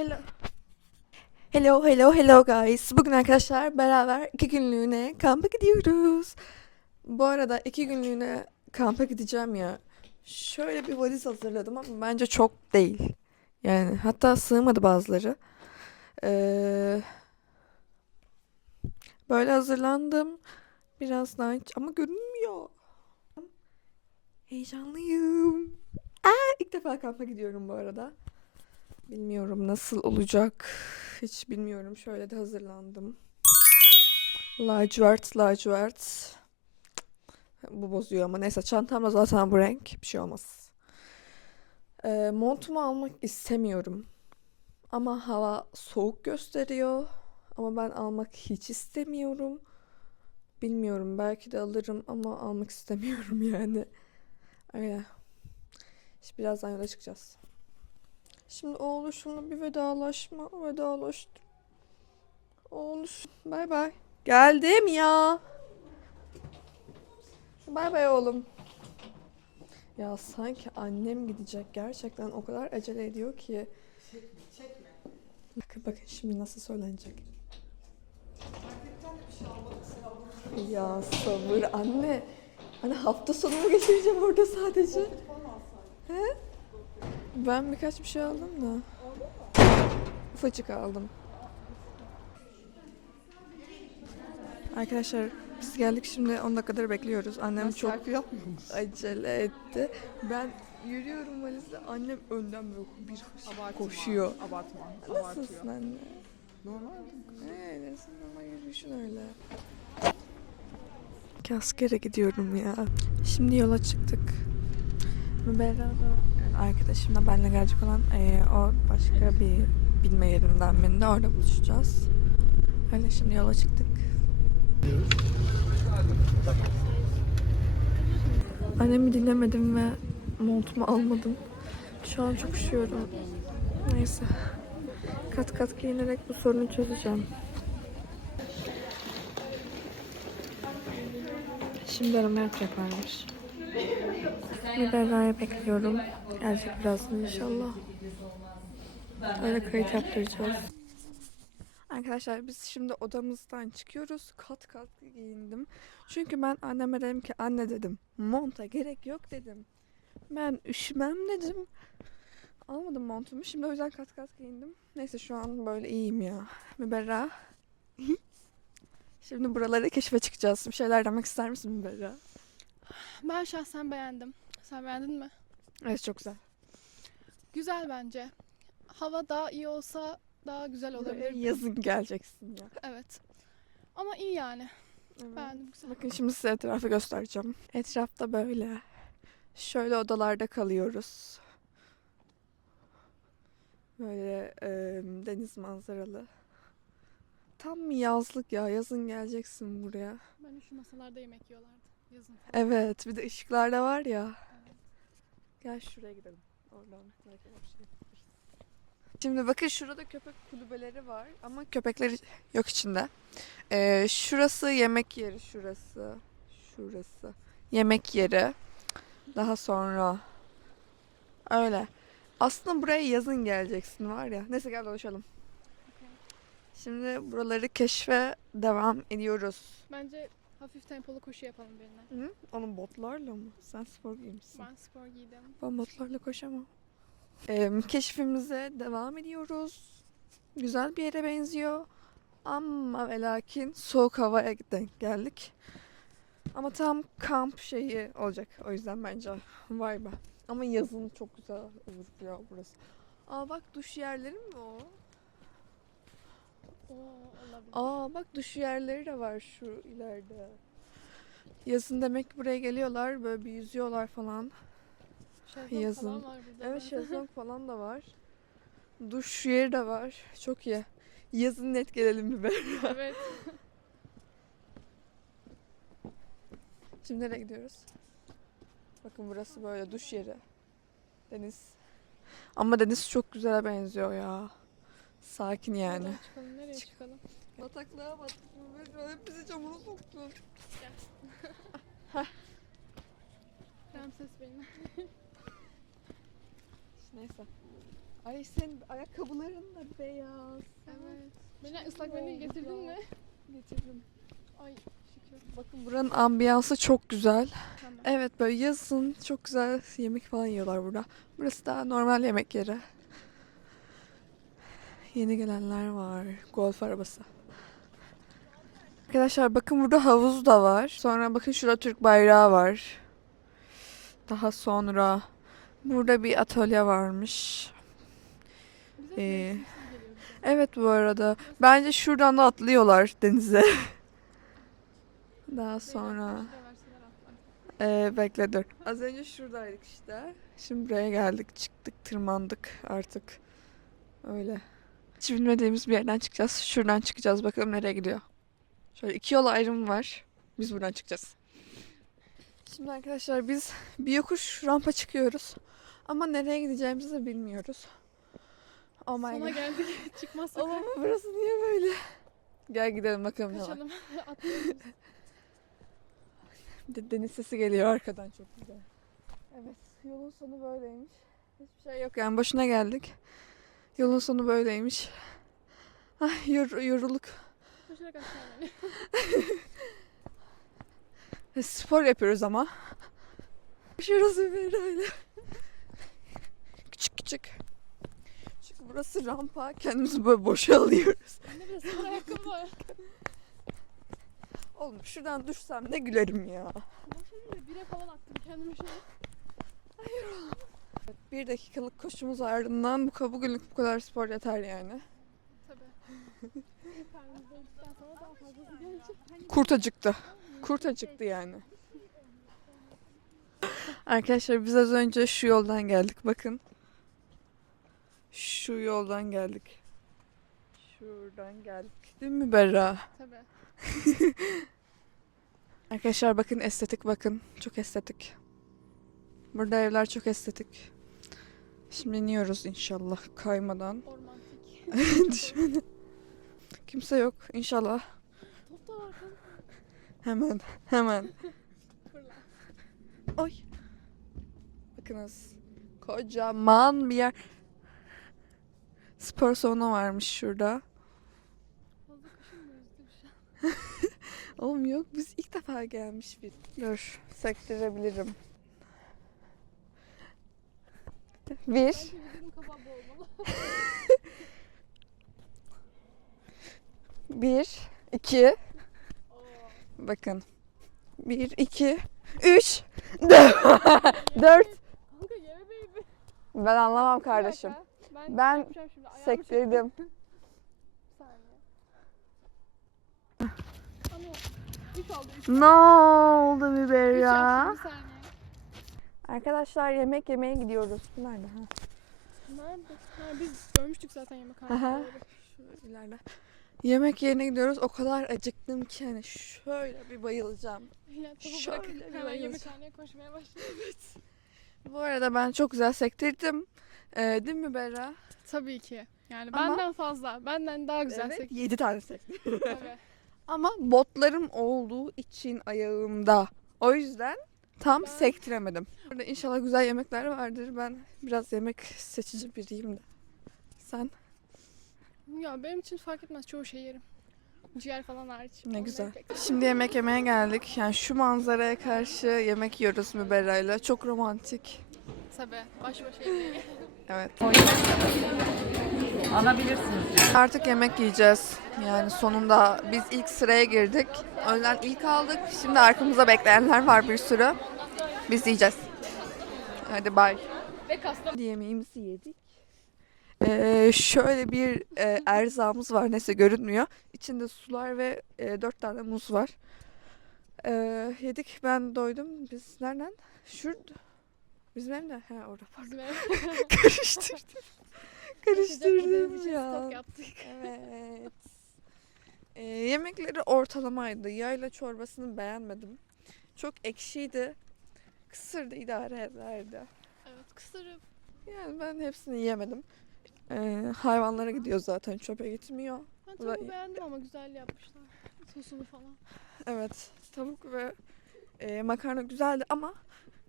Hello. Hello, hello, hello guys. Bugün arkadaşlar beraber iki günlüğüne kampa gidiyoruz. Bu arada iki günlüğüne kampa gideceğim ya. Şöyle bir valiz hazırladım ama bence çok değil. Yani hatta sığmadı bazıları. Ee, böyle hazırlandım. Biraz daha ama görünmüyor. Heyecanlıyım. Aa, ilk defa kampa gidiyorum bu arada. Bilmiyorum nasıl olacak. Hiç bilmiyorum. Şöyle de hazırlandım. Lacivert, lacivert. Bu bozuyor ama neyse çantam da zaten bu renk. Bir şey olmaz. Ee, montumu almak istemiyorum. Ama hava soğuk gösteriyor. Ama ben almak hiç istemiyorum. Bilmiyorum belki de alırım ama almak istemiyorum yani. Öyle. İşte birazdan yola çıkacağız. Şimdi oğluşumla bir vedalaşma. Vedalaştım. Oğluş. Bay bay. Geldim ya. Bay bay oğlum. Ya sanki annem gidecek. Gerçekten o kadar acele ediyor ki. Bakın bakın şimdi nasıl söylenecek. Ya sabır anne. Hani hafta sonumu geçireceğim orada sadece. He? Ben birkaç bir şey aldım da. Ufacık aldım. Arkadaşlar biz geldik şimdi 10 dakikadır bekliyoruz. Annem çok yapmıyor musun? acele etti. Ben yürüyorum valizle. Annem önden böyle bir Abartma. koşuyor. Abartma. Nasılsın Abartıyor. anne? Normal. Ee, nasıl normal yürüyüşün öyle. Askere gidiyorum ya. Şimdi yola çıktık. Yani arkadaşımla benimle gelecek olan eee, o başka bir bilme yerinden birinde orada buluşacağız. Öyle şimdi yola çıktık. Annemi dinlemedim ve montumu almadım. Şu an çok üşüyorum. Neyse. Kat kat giyinerek bu sorunu çözeceğim. Şimdi arama yapacaklarmış. Müberra'yı bekliyorum. Gelecek birazdan inşallah. Öyle kayıt yaptıracağız. Arkadaşlar biz şimdi odamızdan çıkıyoruz. Kat kat giyindim. Çünkü ben anneme dedim ki anne dedim. Monta gerek yok dedim. Ben üşümem dedim. Almadım montumu. Şimdi o yüzden kat kat giyindim. Neyse şu an böyle iyiyim ya. Müberra. Şimdi buraları keşfe çıkacağız. Bir şeyler demek ister misin Müberra? Ben şahsen beğendim. Sen beğendin mi? Evet çok güzel. Güzel bence. Hava daha iyi olsa daha güzel olabilir. yazın geleceksin ya. Evet. Ama iyi yani. Evet. Beğendim güzel. Bakın şimdi size etrafı göstereceğim. Etrafta böyle. Şöyle odalarda kalıyoruz. Böyle e, deniz manzaralı. Tam yazlık ya. Yazın geleceksin buraya. Ben şu masalarda yemek yiyorlardı. Yazın. Evet. Bir de ışıklar da var ya. Gel şuraya gidelim. Oradan belki bir şey yaparız. Şimdi bakın şurada köpek kulübeleri var ama köpekler yok içinde. Ee, şurası yemek yeri şurası. Şurası. Yemek yeri. Daha sonra öyle. Aslında buraya yazın geleceksin var ya. Neyse gel dolaşalım. Şimdi buraları keşfe devam ediyoruz. Bence hafif tempolu koşu yapalım birine. Hı? Onun botlarla mı? Sen spor giymişsin. Ben spor giydim. Ben botlarla koşamam. Ee, keşfimize devam ediyoruz. Güzel bir yere benziyor. Ama ve lakin soğuk havaya denk geldik. Ama tam kamp şeyi olacak. O yüzden bence vay be. Ama yazın çok güzel olur ya burası. Aa bak duş yerleri mi o? Olabilir. Aa bak duş yerleri de var şu ileride. Yazın demek ki buraya geliyorlar böyle bir yüzüyorlar falan. Şezlong yazın. falan var burada. Evet şezlong falan da var. Duş yeri de var. Çok iyi. Yazın net gelelim mi be? evet. Şimdi nereye gidiyoruz? Bakın burası böyle duş yeri. Deniz. Ama deniz çok güzele benziyor ya. Sakin yani. Nereye çıkalım? Nereye Çık. çıkalım? Bataklığa battık. Hep bizi çamura soktun. Prenses benim. Neyse. Ay senin ayakkabıların da beyaz. Evet. Beni ıslak oldu getirdin ya. mi? Getirdim. Ay şükür. Bakın buranın ambiyansı çok güzel. Tamam. Evet böyle yazın çok güzel yemek falan yiyorlar burada. Burası da normal yemek yeri. Yeni gelenler var. Golf arabası. Arkadaşlar bakın burada havuz da var. Sonra bakın şurada Türk bayrağı var. Daha sonra burada bir atölye varmış. Ee. Evet bu arada. Bence şuradan da atlıyorlar denize. Daha sonra... Atlar. Ee, bekle dur. Az önce şuradaydık işte. Şimdi buraya geldik. Çıktık, tırmandık artık. Öyle. Hiç bilmediğimiz bir yerden çıkacağız. Şuradan çıkacağız. Bakalım nereye gidiyor. Şöyle iki yol ayrımı var. Biz buradan çıkacağız. Şimdi arkadaşlar biz bir yokuş rampa çıkıyoruz. Ama nereye gideceğimizi de bilmiyoruz. Oh my Sona god. geldik. Çıkmazsak Ama burası niye böyle? Gel gidelim bakalım ne var. kaçalım. Atlayalım. Bir de deniz sesi geliyor arkadan çok güzel. Evet yolun sonu böyleymiş. Hiçbir şey yok yani boşuna geldik. Yolun sonu böyleymiş. Ay yor. Koşarak inelim. E, Spor yapıyoruz ama. Koşuyoruz böyle. küçük küçük. Çünkü burası rampa. Kendimizi böyle boşa alıyoruz. Anne bir de spor ayakkabı var. Oğlum şuradan düşsem ne gülerim ya. Değil de bire falan attım kendime şöyle. Bir dakikalık koşumuz ardından bu, bugünlük bu kadar spor yeter yani. Kurt acıktı. Kurt acıktı yani. Arkadaşlar biz az önce şu yoldan geldik bakın. Şu yoldan geldik. Şuradan geldik. Değil mi Berra? Tabii. Arkadaşlar bakın estetik bakın. Çok estetik. Burada evler çok estetik. Şimdi iniyoruz inşallah kaymadan. Düşmeden. Kimse yok inşallah. Hemen hemen. Oy. Bakınız. Kocaman bir yer. Spor salonu varmış şurada. An? Oğlum yok biz ilk defa gelmiş bir. Dur sektirebilirim. Bir. Bir. iki. Bakın. Bir, iki, üç, dört. Ben anlamam kardeşim. Ben, Ben Sektirdim. Ne oldu biber ya? Arkadaşlar yemek yemeye gidiyoruz. Bunlar ne? Ha? Nerede? Ha, biz görmüştük zaten yemek Aha. ileride. Yemek yerine gidiyoruz. O kadar acıktım ki hani şöyle bir bayılacağım. Topu Şöyle bırakıp bir hemen bayılacağım. yemekhaneye koşmaya. Bu arada ben çok güzel sektirdim. Ee, değil mi Berra? Tabii ki. Yani Ama- benden fazla, benden daha güzel evet. sek- 7 tane sektirdim. Tabii. Ama botlarım olduğu için ayağımda. O yüzden tam sektiremedim. Burada inşallah güzel yemekler vardır. Ben biraz yemek seçici biriyim de. Sen? Ya benim için fark etmez çoğu şey yerim. Ciğer falan hariç. Ne güzel. pek- Şimdi yemek yemeye geldik. Yani şu manzaraya karşı yemek yiyoruz Müberra'yla. Çok romantik. Tabii. Baş başa yemeği. Evet. Alabilirsiniz. Artık yemek yiyeceğiz. Yani sonunda biz ilk sıraya girdik. Yüzden ilk aldık. Şimdi arkamızda bekleyenler var bir sürü. Biz yiyeceğiz. Hadi bay. Ve kasta Yemeğimizi yedik. Ee, şöyle bir e, erzağımız var. Neyse görünmüyor. İçinde sular ve e, dört tane muz var. Ee, yedik. Ben doydum. Biz nereden? Şurada. Bizim evde. He orada. Pardon. Karıştırdım. Karıştırdım Stok ya. yaptık. Evet. Ee, yemekleri ortalamaydı. Yayla çorbasını beğenmedim. Çok ekşiydi. Kısır da idare ederdi. Evet kısırıp. Yani ben hepsini yiyemedim. Ee, hayvanlara gidiyor zaten çöpe gitmiyor. Ben da tavuğu iyi. beğendim ama güzel yapmışlar. Sosunu falan. Evet tavuk ve e, makarna güzeldi ama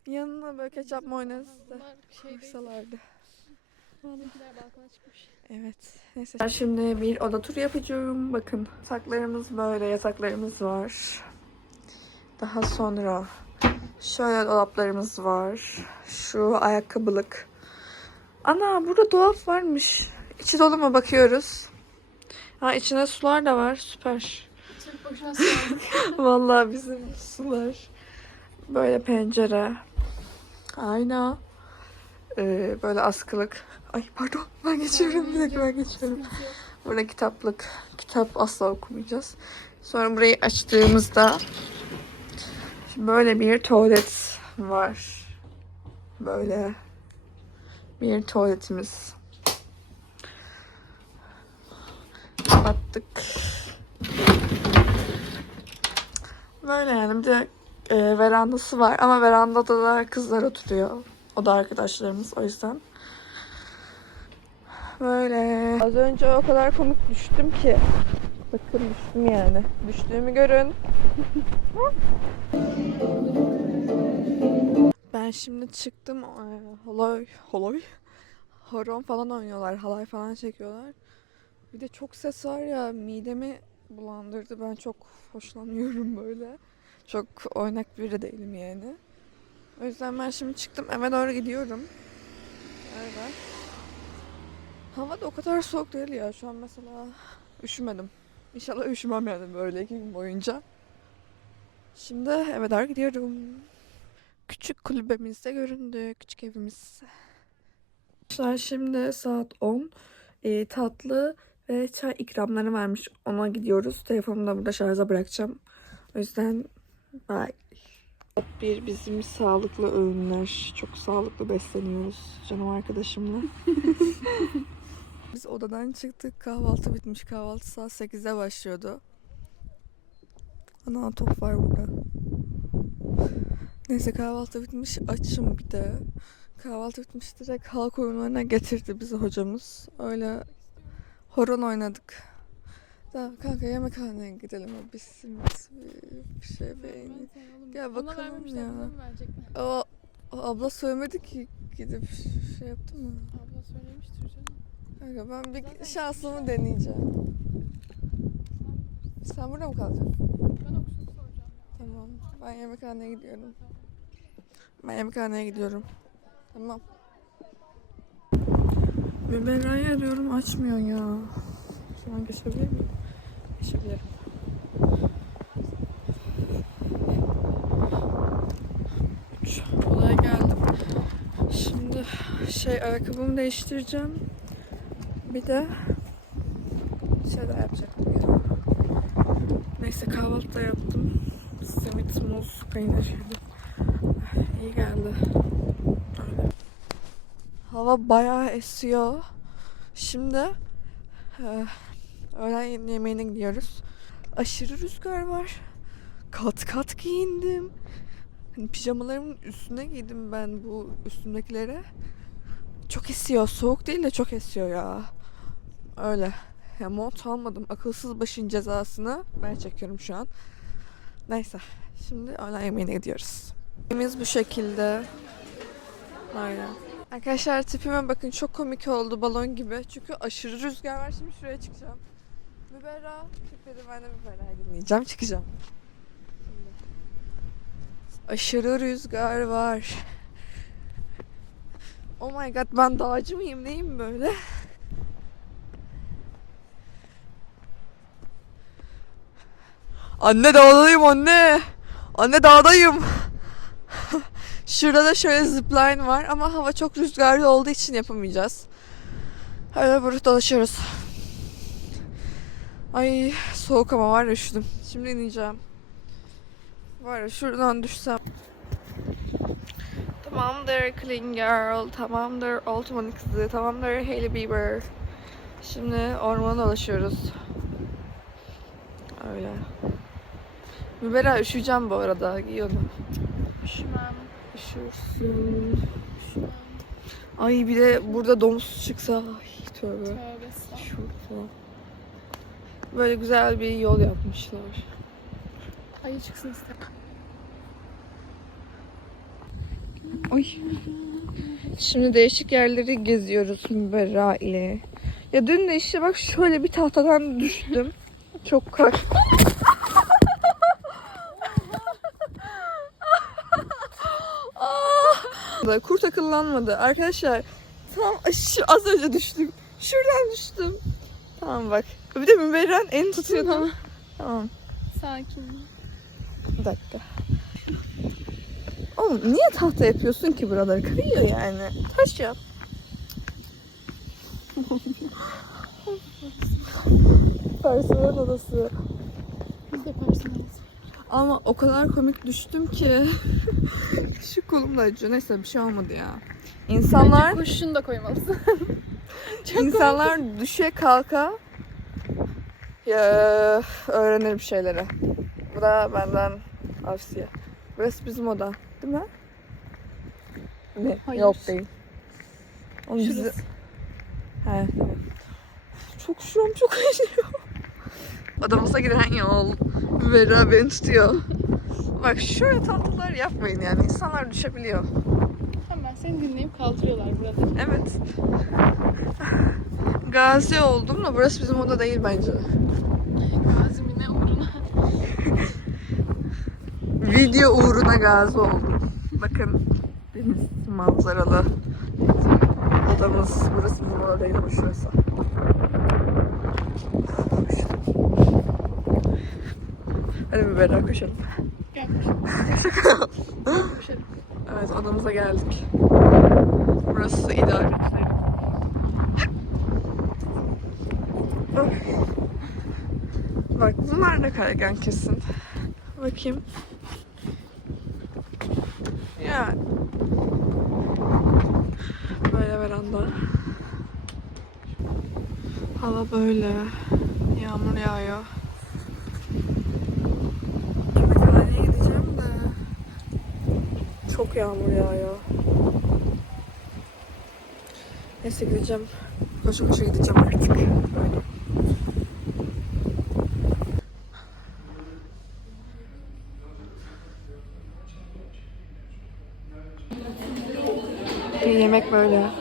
yanına böyle ketçap mayonez koysalardı. Bizimkiler balkona çıkmış. Evet. Neyse. Ben şimdi bir oda turu yapacağım. Bakın yataklarımız böyle yataklarımız var. Daha sonra şöyle dolaplarımız var. Şu ayakkabılık. Ana burada dolap varmış. İçi dolu mu bakıyoruz. Ha içinde sular da var. Süper. Çok. Vallahi bizim sular. Böyle pencere. Ayna. Ee, böyle askılık. Ay pardon ben geçiyorum. Bir dakika ben geçiyorum. Burada kitaplık. Kitap asla okumayacağız. Sonra burayı açtığımızda böyle bir tuvalet var. Böyle bir tuvaletimiz. Kapattık. Böyle yani bir de e, verandası var ama verandada da kızlar oturuyor. O da arkadaşlarımız o yüzden. Böyle. Az önce o kadar komik düştüm ki. Bakın düştüm yani. Düştüğümü görün. ben şimdi çıktım. Holoy, holoy. Horon falan oynuyorlar. Halay falan çekiyorlar. Bir de çok ses var ya midemi bulandırdı. Ben çok hoşlanmıyorum böyle. Çok oynak biri değilim yani. O yüzden ben şimdi çıktım. Eve doğru gidiyorum. Öyle. Hava da o kadar soğuk değil ya. Şu an mesela üşümedim. İnşallah üşümem yani böyle gün boyunca. Şimdi eve doğru gidiyorum. Küçük kulübemizde göründü. Küçük evimiz. Arkadaşlar şimdi saat 10. Ee, tatlı ve çay ikramları varmış. Ona gidiyoruz. Telefonumu da burada şarja bırakacağım. O yüzden bye. Bir bizim sağlıklı öğünler. Çok sağlıklı besleniyoruz canım arkadaşımla. Biz odadan çıktık. Kahvaltı bitmiş. Kahvaltı saat 8'de başlıyordu. Ana top var burada. Neyse kahvaltı bitmiş. Açım bir de. Kahvaltı bitmiş. Direkt halk oyunlarına getirdi bizi hocamız. Öyle horon oynadık. Daha kanka yemekhaneye gidelim. Bir simit, bir- şey beğeni. Ona bakalım ya. O, o abla söylemedi ki gidip şey yaptı mı? Abla söylemiştir. Kanka ben bir Zaten şansımı deneyeceğim. Sen burada mı kalacaksın? Ben okusunu soracağım ya. Tamam. Ben yemekhaneye gidiyorum. Ben yemekhaneye gidiyorum. Tamam. Müberra'yı arıyorum açmıyor ya. Şu an geçebilir miyim? Geçebilirim. Üç. Olaya geldim. Şimdi şey ayakkabımı değiştireceğim. Bir de şey daha yapacaktım ya. Neyse kahvaltı da yaptım. Simit, muz, peynir yedim. İyi geldi. Öyle. Hava bayağı esiyor. Şimdi e, öğlen yemeğine gidiyoruz. Aşırı rüzgar var. Kat kat giyindim. Hani pijamalarımın üstüne giydim ben bu üstümdekilere. Çok esiyor. Soğuk değil de çok esiyor ya. Öyle. Ya mont almadım. Akılsız başın cezasını ben çekiyorum şu an. Neyse. Şimdi öğlen yemeğine gidiyoruz. Yemeğimiz bu şekilde. Aynen. Arkadaşlar tipime bakın çok komik oldu balon gibi. Çünkü aşırı rüzgar var. Şimdi şuraya çıkacağım. Müberra dedi ben de Müberra'yı dinleyeceğim. Çıkacağım. Aşırı rüzgar var. Oh my god ben dağcı mıyım neyim böyle? Anne dağdayım anne. Anne dağdayım. Şurada da şöyle zipline var ama hava çok rüzgarlı olduğu için yapamayacağız. Öyle burada dolaşıyoruz. Ay soğuk ama var ya üşüdüm. Şimdi ineceğim. Var ya şuradan düşsem. Tamamdır Clean Girl, tamamdır Ultimate kızı, tamamdır Hailey Bieber. Şimdi ormana dolaşıyoruz. Öyle. Mübera üşüyeceğim bu arada. Giy onu. Üşümem. Üşürsün. Üşümem. Ay bir de burada domuz çıksa. Ay tövbe. Tövbe. Şurada. Böyle güzel bir yol yapmışlar. Ayı çıksın istemem. Ay. Şimdi değişik yerleri geziyoruz Müberra ile. Ya dün de işte bak şöyle bir tahtadan düştüm. Çok kalk. Da Kurt akıllanmadı. Arkadaşlar tam şu az önce düştüm. Şuradan düştüm. Tamam bak. Bir de Müberra'nın elini tutuyordum. Tamam. Sakin. Bir dakika. Oğlum niye tahta yapıyorsun ki buraları? Kırıyor yani. Taş yap. Personel odası. Biz de personeliz. Ama o kadar komik düştüm ki. Şu kolum da acıyor. Neyse bir şey olmadı ya. İnsanlar, Bence kurşun da koymalısın. insanlar düşe kalka ya, öğrenir bir şeyleri. Bu da benden tavsiye. Burası bizim oda. Değil mi? Ne? Hayır. Yok değil. Bizi- Şurası. He, evet. Çok şuram çok acıyor. Odamıza giden yol. Vera beni tutuyor. Bak şöyle tatlılar yapmayın yani. insanlar düşebiliyor. Hemen seni dinleyip kaldırıyorlar burada. Evet. Gazi oldum da burası bizim oda değil bence. Azimine uğruna. Video uğruna gazi oldum. Bakın deniz manzaralı odamız. Burası bizim oda değil ama şurası. Hadi bir beraber koşalım. Gel koşalım. Koşalım. Evet odamıza geldik. Burası idare edilir. Bak bunlar ne kaygan kesin. Bakayım. Ya. Böyle veranda. Hava böyle. Yağmur yağıyor. Yemekhaneye gideceğim de. Çok yağmur yağıyor. Neyse gideceğim. Koşu koşu gideceğim artık. Böyle. Yemek böyle.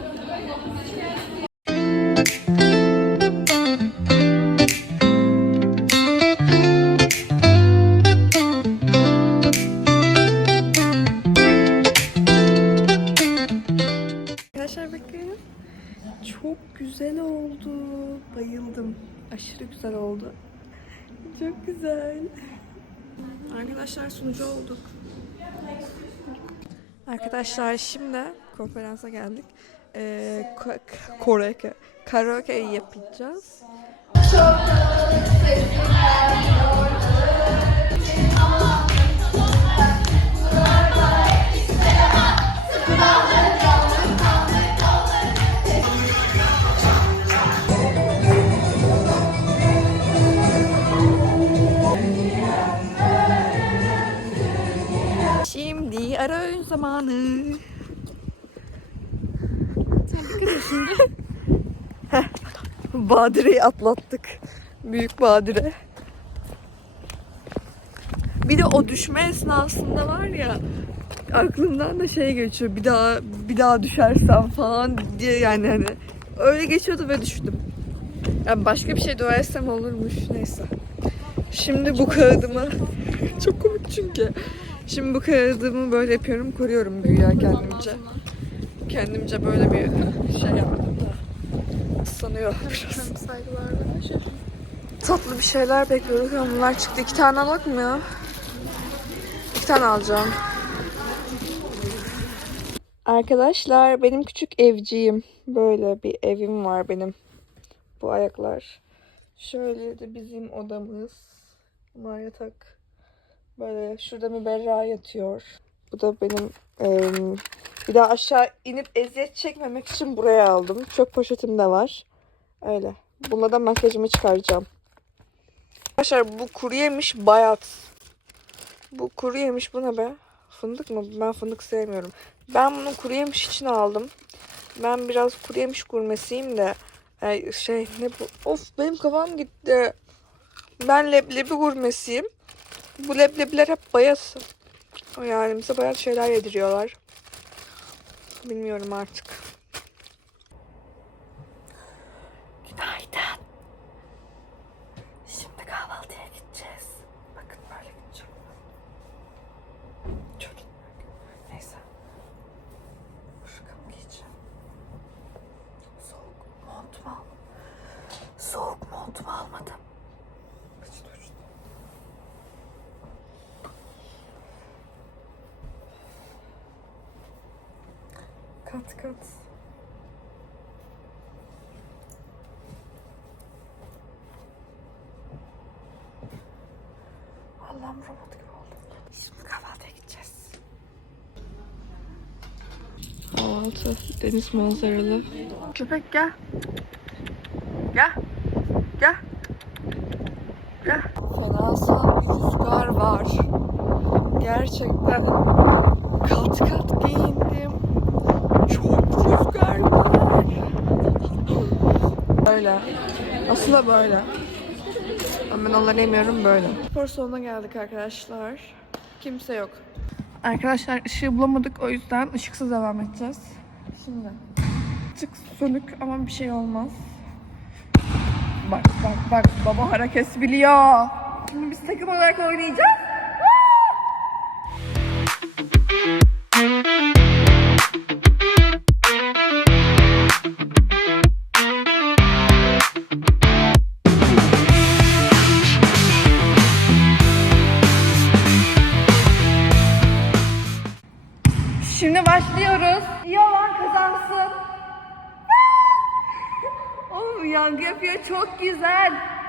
Bayıldım. Aşırı güzel oldu. Çok güzel. Arkadaşlar sunucu olduk. Arkadaşlar şimdi konferansa geldik. Ee, karaoke, karaoke yapacağız. Şimdi ara öğün zamanı. Sen dikkat et şimdi. Badire'yi atlattık. Büyük Badire. Bir de o düşme esnasında var ya aklımdan da şey geçiyor. Bir daha bir daha düşersem falan diye yani hani öyle geçiyordu ve düştüm. Yani başka bir şey dua etsem olurmuş neyse. Şimdi bu kağıdımı çok komik çünkü. Şimdi bu kağıdımı böyle yapıyorum, koruyorum güya kendimce. Kendimce böyle bir şey yaptım da ıslanıyor biraz. Tatlı bir şeyler bekliyorduk ama bunlar çıktı. İki tane alak mı ya? İki tane alacağım. Arkadaşlar benim küçük evciyim. Böyle bir evim var benim. Bu ayaklar. Şöyle de bizim odamız. Bunlar yatak. Böyle şurada müberra yatıyor. Bu da benim em, bir daha aşağı inip eziyet çekmemek için buraya aldım. Çöp poşetim de var. Öyle. Bununla da makyajımı çıkaracağım. Arkadaşlar bu kuru yemiş bayat. Bu kuru yemiş bu ne be? Fındık mı? Ben fındık sevmiyorum. Ben bunu kuru yemiş için aldım. Ben biraz kuru yemiş gurmesiyim de. Ay, şey ne bu? Of benim kafam gitti. Ben leblebi gurmesiyim. Bu leblebiler hep bayat. Yani bize bayat şeyler yediriyorlar. Bilmiyorum artık. Günaydın. Şimdi kahvaltıya gideceğiz. Bakın böyle gideceğim. Çocuk. Neyse. Şukamı giyeceğim. Soğuk montumu al. Soğuk montumu almadım. Kaçın uçtu. Kat kat. Allah'ım robot gibi oldum. Şimdi kahvaltıya gideceğiz. Kahvaltı, deniz manzaralı. Köpek gel. Gel. Gel. Gel. Fenasal bir rüzgar var. Gerçekten kat kat giyindim. Çok rüzgar var. Böyle. Aslında böyle. Ama ben onları yemiyorum böyle. Spor salonuna geldik arkadaşlar. Kimse yok. Arkadaşlar ışığı bulamadık o yüzden ışıksız devam edeceğiz. Şimdi. Çık sönük ama bir şey olmaz. Bak bak bak baba hareket biliyor. Şimdi biz takım olarak oynayacağız. Yapıyor çok güzel.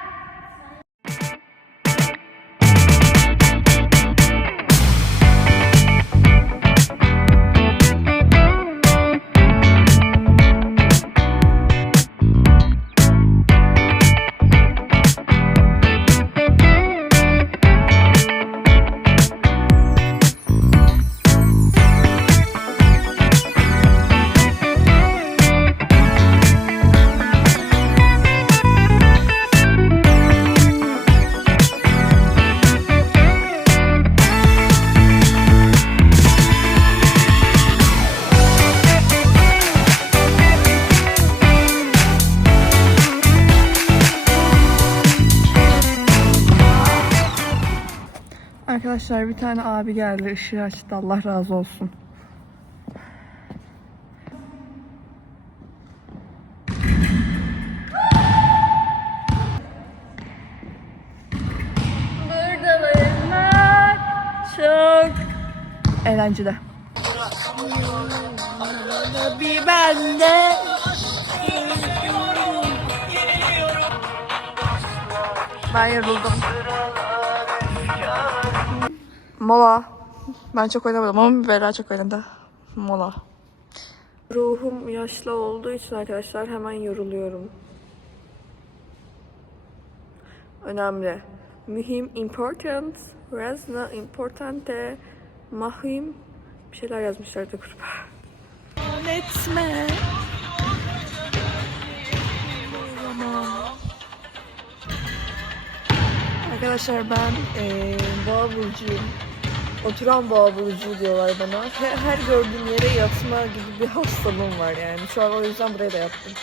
Arkadaşlar bir tane abi geldi ışığı açtı Allah razı olsun. Burada bayılmak çok eğlenceli. Bir bende Ben yoruldum. Mola. Ben çok oynamadım ama Bera çok oynadı. Mola. Ruhum yaşlı olduğu için arkadaşlar hemen yoruluyorum. Önemli. Mühim, important, razna, importante, mahim. Bir şeyler yazmışlardı gruba. Etme. Arkadaşlar ben eee boğa burcuyum. Oturan boğa burcu diyorlar bana. Her, her gördüğüm yere yatma gibi bir hastalığım var yani. Şu an o yüzden buraya da yattım.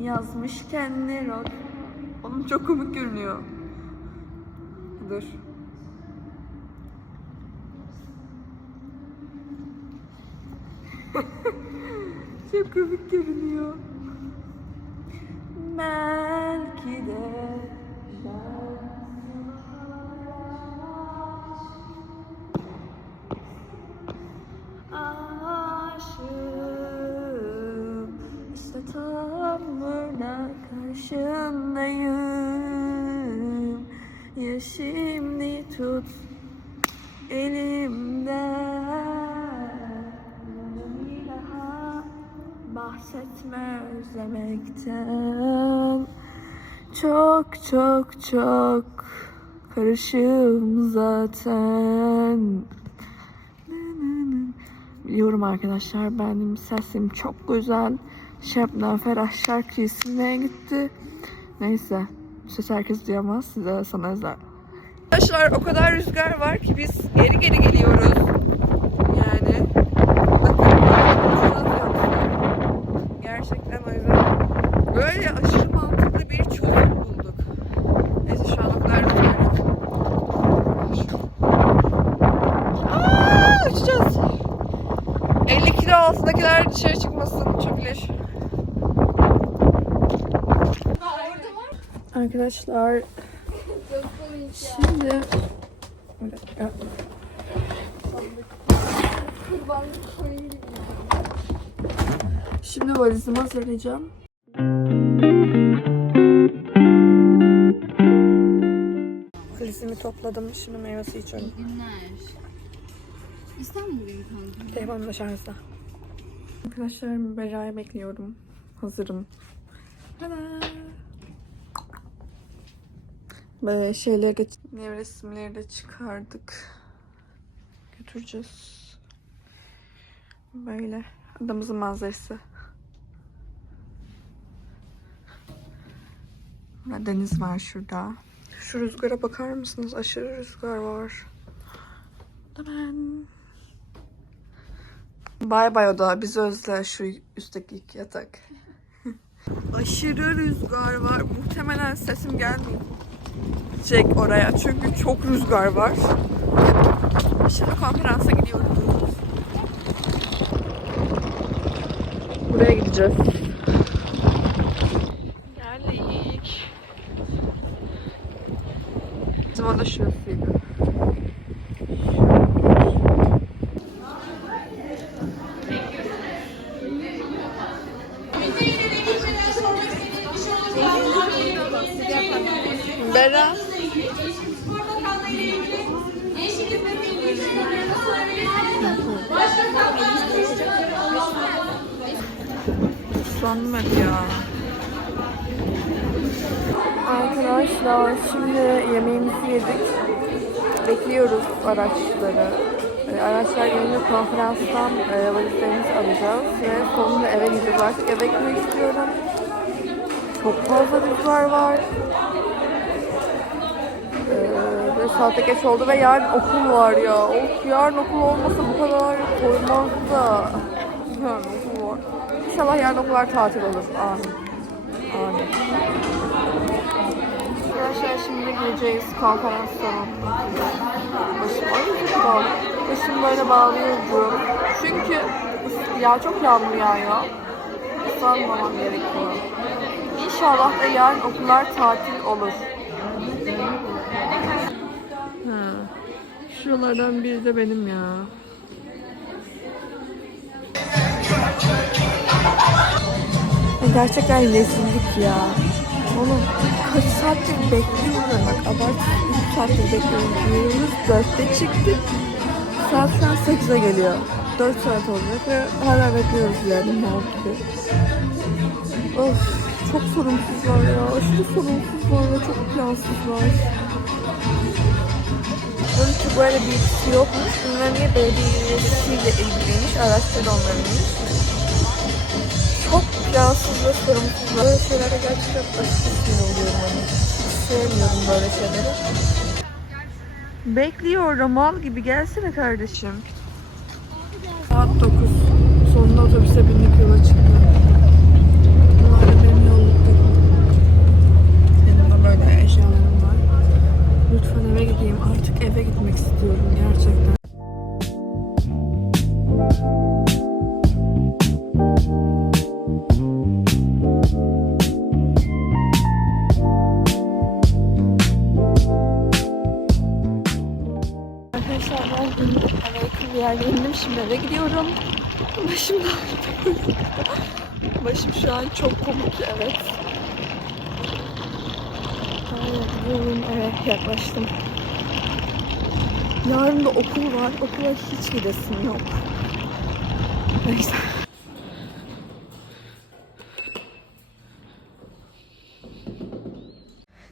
Yazmış kendine rol. Onun çok komik görünüyor. Dur. çok komik görünüyor. Belki de aşığım İşte tam burada karşındayım. Ya şimdi tut elimden. Bir daha bahsetme özlemekten. Çok çok çok karışığım zaten Biliyorum arkadaşlar benim sesim çok güzel. Şebnem Ferah şarkı isimine gitti. Neyse. Ses herkes duyamaz. Size sana özel. Arkadaşlar o kadar rüzgar var ki biz geri geri geliyoruz. Yani bakın uçuruz yoksa. Gerçekten o yüzden böyle aşırı mantıklı bir çözüm bulduk. Neyse şu an o kadar rüzgar yok. Aa, uçacağız. 50 kilo altındakiler dışarı çıkmasın. Çökülür. Arkadaşlar şimdi bir dakika. Şimdi valizimi hazırlayacağım. Valizimi topladım. Şimdi meyve suyu içiyorum. Günler. İstanbul'dayım kanka. Telefonum da şarjda. Arkadaşlar Berra'yı bekliyorum. Hazırım. Tada! Böyle şeyleri de, meyve resimleri de çıkardık. Götüreceğiz. Böyle. Adamızın manzarası. Burada Deniz var şurada. Şu rüzgara bakar mısınız? Aşırı rüzgar var. Hemen. Bay bay oda. Bizi özle şu üstteki yatak. Aşırı rüzgar var. Muhtemelen sesim gelmeyecek oraya. Çünkü çok rüzgar var. Şimdi konferansa gidiyoruz. Buraya gideceğiz. Geldik. Bizim oda şurasıydı. Yemeğimizi yedik. Bekliyoruz araçları. Ee, Araçlar gelince konferanstan e, valizlerimizi alacağız ve sonunda eve gideceğiz. Artık eve gitmek istiyorum. Çok fazla rüzgar var. Ee, ve saate geç oldu ve yarın okul var ya. Of yarın okul olmasa bu kadar koymaz da. Yarın okul var. İnşallah yarın okullar tatil olur. Amin. Amin. Arkadaşlar şimdi gideceğiz konferans salonuna. Başım ay bağlı. Başım böyle bağlıyorum. Çünkü ya çok yağmur yağıyor. Islanmamam gerekiyor. İnşallah da yarın okullar tatil olur. Ha. Şuralardan biri de benim ya. Ya Gerçekten rezillik ya. Oğlum kaç saattir bekliyorum bak abart 3 saattir bekliyorum. Yayımız 4'te çıktı. Saat şu an 8'e geliyor. 4 saat olacak ve hala bekliyoruz yani ki. Of çok sorumsuzlar ya. Aşırı sorumsuzlar ve çok plansızlar. Bunun ki böyle bir ilgisi yokmuş. Bunlar niye belediyesiyle ilgiliymiş. Araçları onlarınmış. Çok plansız ve sorumsuzlar. Böyle şeylere gerçekten aşırı sinir oluyorum hani. Sevmiyorum böyle şeyleri. Bekliyorum mal gibi gelsene kardeşim. Saat 9. Sonunda otobüse bindik yola çıktık. Bunlar da benim yolluklarım. Benim de böyle eşyalarım var. Lütfen eve gideyim. Artık eve gitmek istiyorum gerçekten. Şimdi eve gidiyorum. Başım Başım şu an çok komik evet. Eve gidiyorum eve yaklaştım. Yarın da okul var. Okula hiç gidesim yok. Neyse.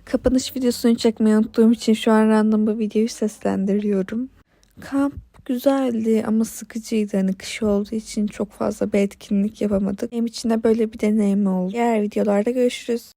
Kapanış videosunu çekmeyi unuttuğum için şu an random bu videoyu seslendiriyorum. Kamp güzeldi ama sıkıcıydı. Hani kış olduğu için çok fazla bir etkinlik yapamadık. Benim için de böyle bir deneyim oldu. Diğer videolarda görüşürüz.